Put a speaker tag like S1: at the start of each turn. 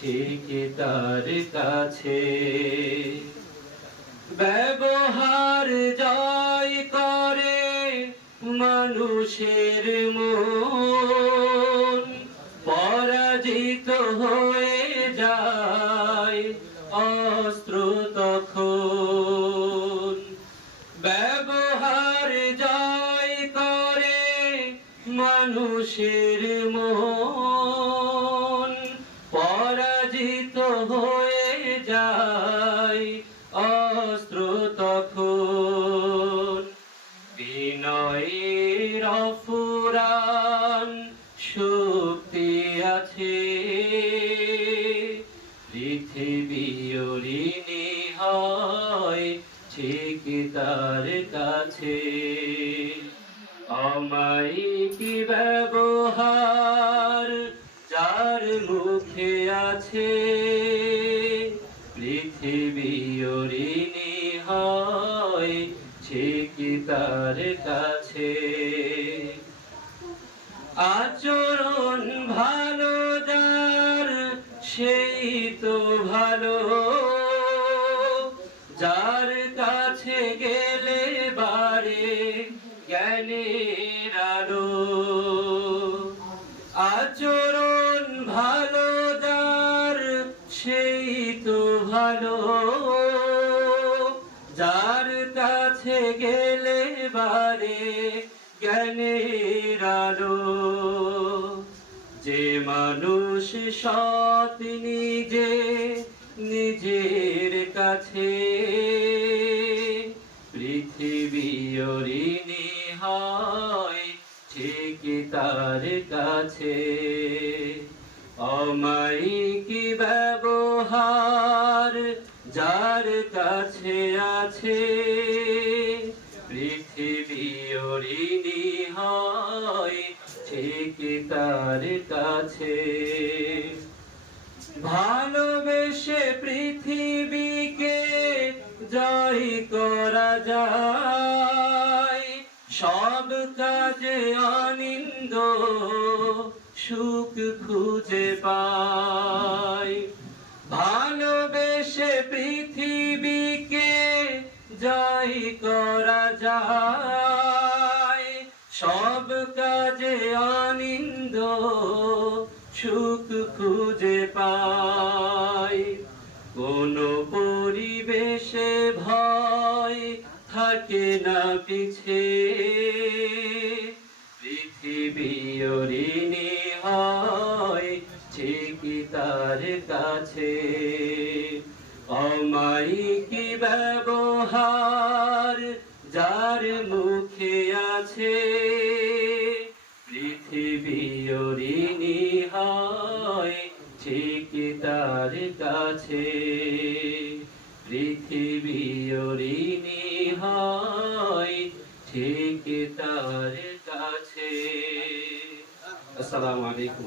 S1: ঠিক তার কাছে। ব্যবহার জয় করে মানুষের মন। পরাজিত হয়ে যায় অস্ত্র তখন। ব্যবহার জয় করে মানুষের পরাজিত হয়ে যায় অস্ত্র তখন। বিনয়ের অফুরান শক্তি আছে। পৃথিবী অরিণী হয় ঠিক তার কাছে। অমাইক ব্যবহার আছে। পৃথিবী অরিণী হয় ঠিক তার কাছে? আচরণ ভালো যার, সেই তো ভালো। যার কাছে গেলে বারে জ্ঞানের সেই তো ভালো। যার কাছে গেলে বারে জ্ঞানের আলো। যে মানুষ সৎ নিজে নিজের কাছে, পৃথিবী অরিণী হয় ঠিক তার কাছে? অমাইক ব্যবহার যার কাছে আছে, পৃথিবী অরিণী হয় ঠিক তার কাছে। ভালোবেসে পৃথিবীকে জয় করা যায়, সব কাজে অনিন্দ সুখ খুঁজে পাই। ভালোবেসে পৃথিবীকে জয় করা যায়। সব কাজে আনন্দ সুখ খুঁজে পাই। কোন পরিবেশে ভয় থাকে না পিছে। পৃথিবী অরিণী হয় ঠিকই তার কাছে। অমাইক ব্যবহার যার মুখে আছে পৃথিবী অরিণী হয় ঠিক তার কাছে। পৃথিবী অরিণী হয় ঠিক তার কাছে। আসসালামু আলাইকুম।